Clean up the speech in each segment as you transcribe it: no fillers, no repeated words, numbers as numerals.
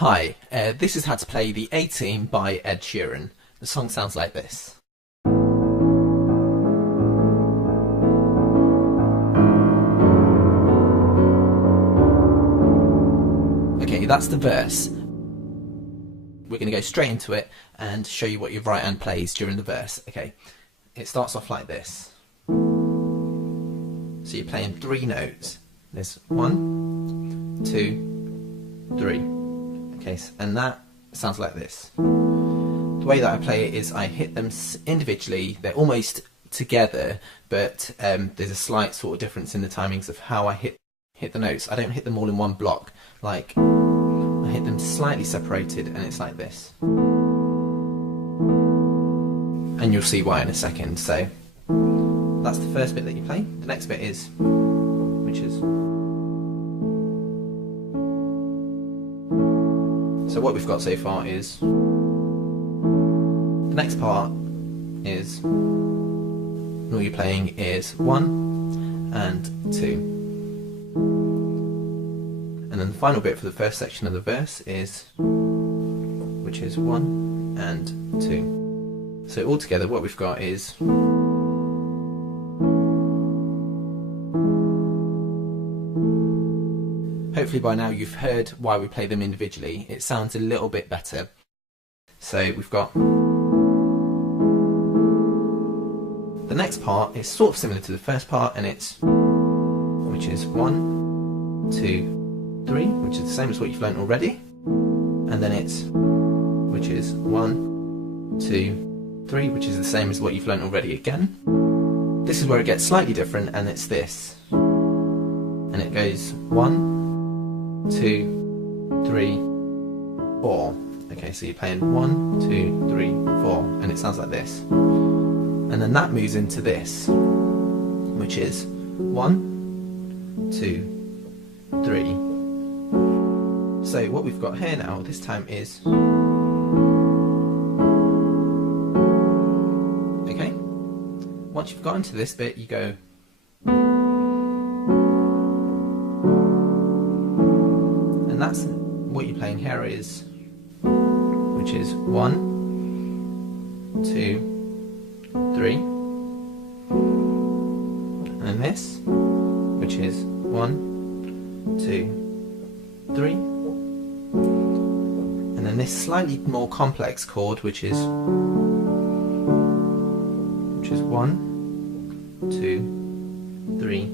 Hi, this is how to play the A-Team by Ed Sheeran. The song sounds like this. Okay, that's the verse. We're going to go straight into it and show you what your right hand plays during the verse. Okay, it starts off like this. So you're playing three notes. There's 1, 2, 3. Okay, and that sounds like this. The way that I play it is I hit them individually. They're almost together, but there's a slight sort of difference in the timings of how I hit the notes. I don't hit them all in one block. Like, I hit them slightly separated, and it's like this. And you'll see why in a second. So that's the first bit that you play. The next bit is, which is. So what we've got so far is, the next part is, all you're playing is 1 and 2. And then the final bit for the first section of the verse is, which is 1 and 2. So altogether what we've got is, hopefully by now you've heard why we play them individually. It sounds a little bit better. So we've got, the next part is sort of similar to the first part, and it's, which is 1, 2, 3, which is the same as what you've learnt already. And then it's, which is 1, 2, 3, which is the same as what you've learnt already again. This is where it gets slightly different, and it's this. And it goes 1, 2, 3, 4. Okay, so you're playing 1, 2, 3, 4, and it sounds like this. And then that moves into this, which is 1, 2, 3. So what we've got here now, this time is, okay, once you've got into this bit, you go, and that's what you're playing here is, which is 1, 2, 3, and then this, which is 1, 2, 3, and then this slightly more complex chord, which is 1, 2, 3,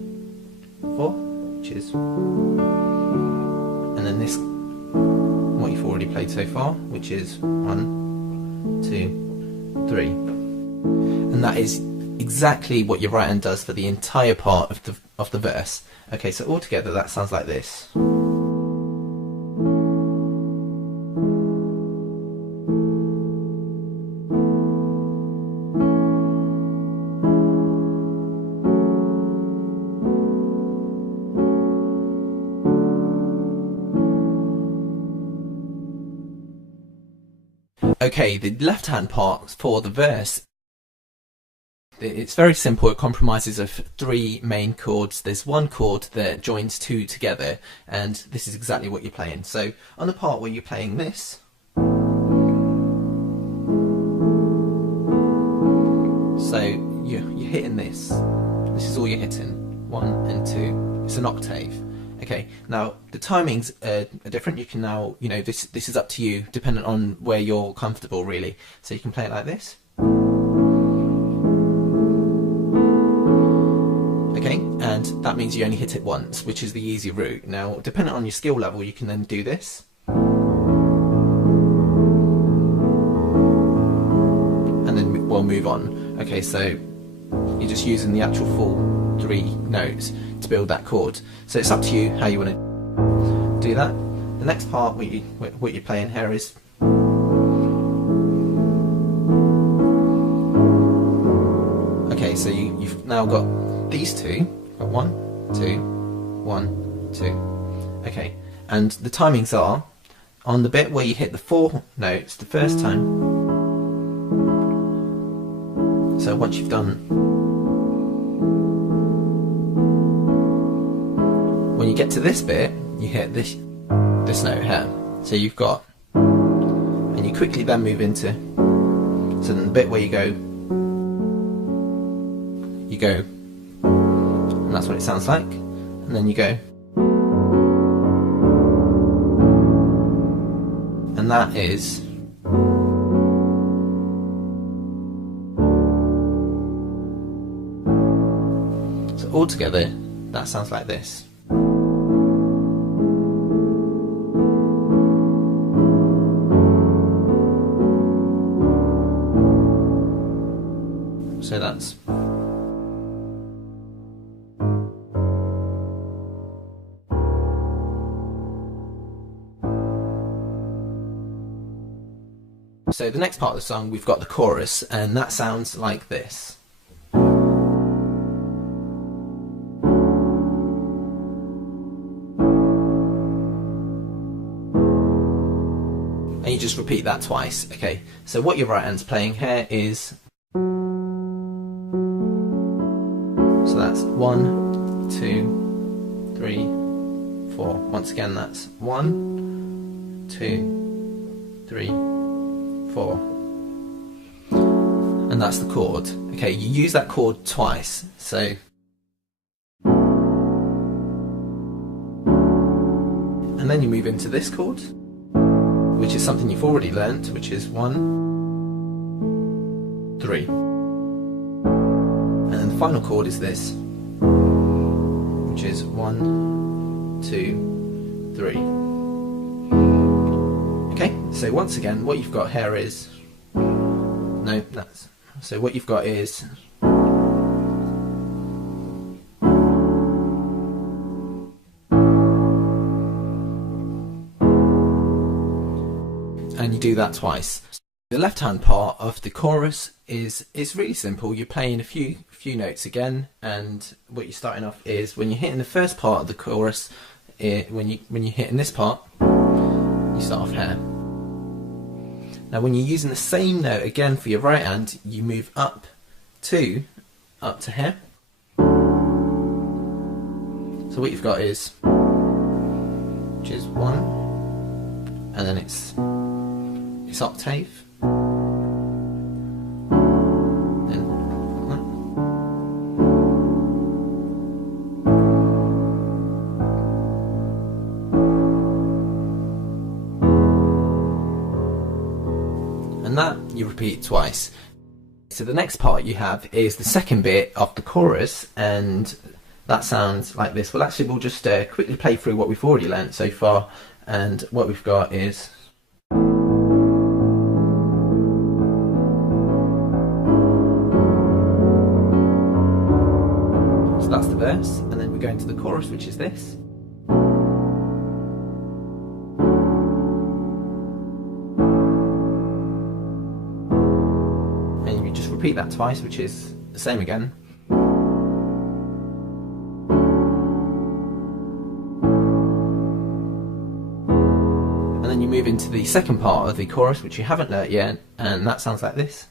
4, which is, and then this, what you've already played so far, which is 1, 2, 3. And that is exactly what your right hand does for the entire part of the verse. Okay, so altogether that sounds like this. Okay, the left hand part for the verse, it's very simple. It compromises of three main chords. There's one chord that joins two together, and this is exactly what you're playing. So on the part where you're playing this, so you're hitting this. This is all you're hitting. 1 and 2. It's an octave. Okay, now the timings are different. You can now, this is up to you, dependent on where you're comfortable, really. So you can play it like this. Okay, and that means you only hit it once, which is the easy route. Now, depending on your skill level, you can then do this. And then we'll move on. Okay, so you're just using the actual full 3 notes to build that chord. So it's up to you how you want to do that. The next part, what you're playing here is, okay, so you've now got these two. Got 1, 2, 1, 2. Okay, and the timings are on the bit where you hit the 4 notes the first time. So once you've done, when you get to this bit, you hit this note here. So you've got, and you quickly then move into, so then the bit where you go, and that's what it sounds like, and then you go, and that is, so all together that sounds like this. So that's, so the next part of the song we've got the chorus, and that sounds like this. And you just repeat that twice. Okay, so what your right hand's playing here is, so that's 1, 2, 3, 4. Once again, that's 1, 2, 3, 4. And that's the chord. Okay, you use that chord twice. So, and then you move into this chord, which is something you've already learnt, which is 1, 3. And then the final chord is this, which is 1, 2, 3. Okay, so once again, what you've got here is, so what you've got is, and you do that twice. The left hand part of the chorus is really simple. You're playing a few notes again, and what you're starting off is, when you're hitting the first part of the chorus, when you're hitting this part, you start off here. Now when you're using the same note again for your right hand, you move up to here. So what you've got is, which is 1, and then it's octave. And that you repeat twice. So the next part you have is the second bit of the chorus, and that sounds like this. Well, actually, we'll just quickly play through what we've already learnt so far, and what we've got is, so that's the verse, and then we go into the chorus, which is this. Repeat that twice, which is the same again. And then you move into the second part of the chorus, which you haven't learnt yet, and that sounds like this.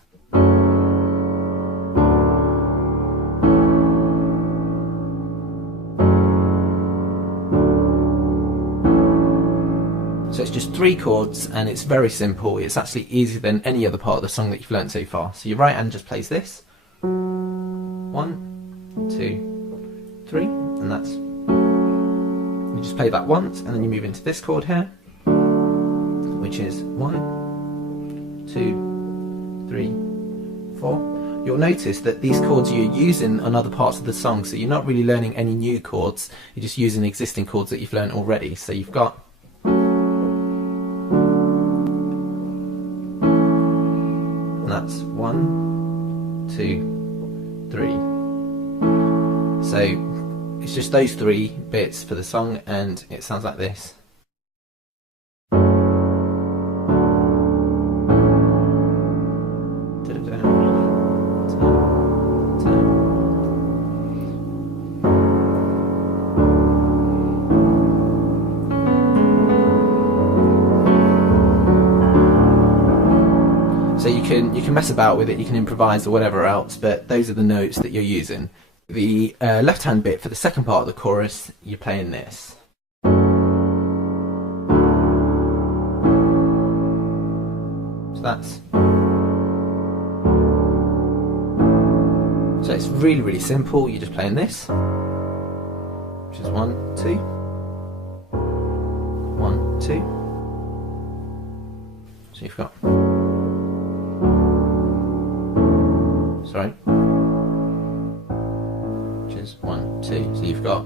So it's just 3 chords, and it's very simple. It's actually easier than any other part of the song that you've learnt so far. So your right hand just plays this. 1, 2, 3, and that's, you just play that once, and then you move into this chord here, which is 1, 2, 3, 4. You'll notice that these chords you're using on other parts of the song, so you're not really learning any new chords, you're just using existing chords that you've learnt already. So you've got, that's 1, 2, 3. So it's just those 3 bits for the song, and it sounds like this. So you can mess about with it, you can improvise or whatever else, but those are the notes that you're using. The left hand bit for the second part of the chorus, you're playing this. So it's really, really simple. You're just playing this, which is 1, 2, 1, 2. So you've got, sorry, which is 1, 2. So you've got,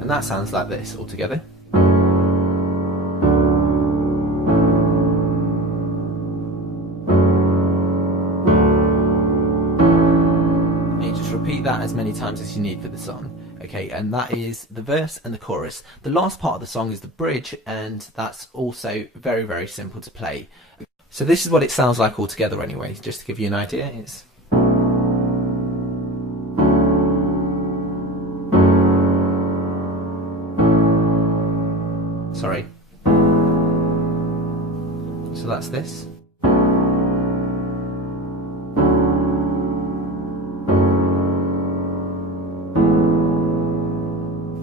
and that sounds like this all together. Repeat that as many times as you need for the song. Okay, and that is the verse and the chorus. The last part of the song is the bridge, and that's also very, very simple to play. So this is what it sounds like all together anyway, just to give you an idea. It's sorry. So that's this.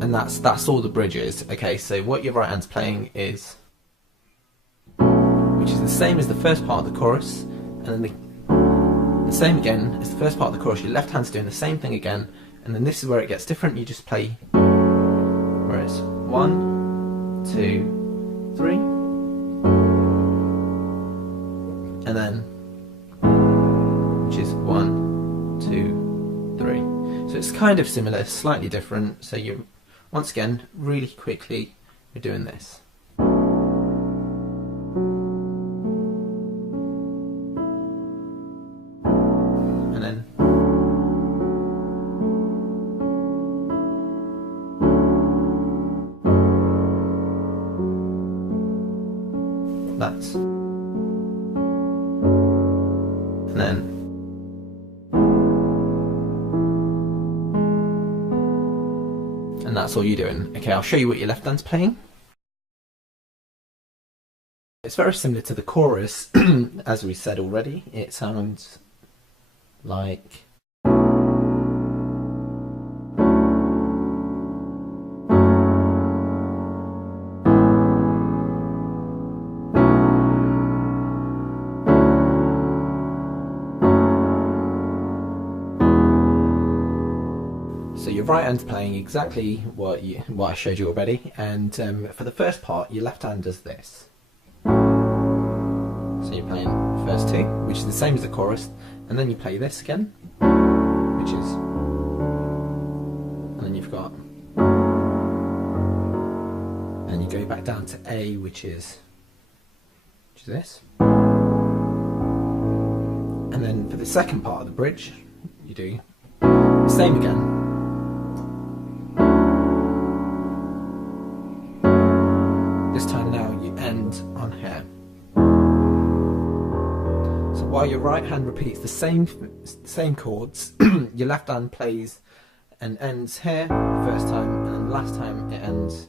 And that's all the bridges. Okay, so what your right hand's playing is, which is the same as the first part of the chorus, and then the same again as the first part of the chorus. Your left hand's doing the same thing again, and then this is where it gets different. You just play where it's 1, 2, 3, and then which is 1, 2, 3. So it's kind of similar, slightly different. So you, once again, really quickly, we're doing this. And then that's, and then and that's all you're doing. Okay, I'll show you what your left hand's playing. It's very similar to the chorus, as we said already. It sounds like so your right hand's playing exactly what I showed you already, and for the first part, your left hand does this. So you're playing the first two, which is the same as the chorus, and then you play this again, which is, and then you've got, and you go back down to A, which is this, and then for the second part of the bridge, you do the same again. This time now you end on here. So while your right hand repeats the same chords, your left hand plays and ends here the first time, and the last time it ends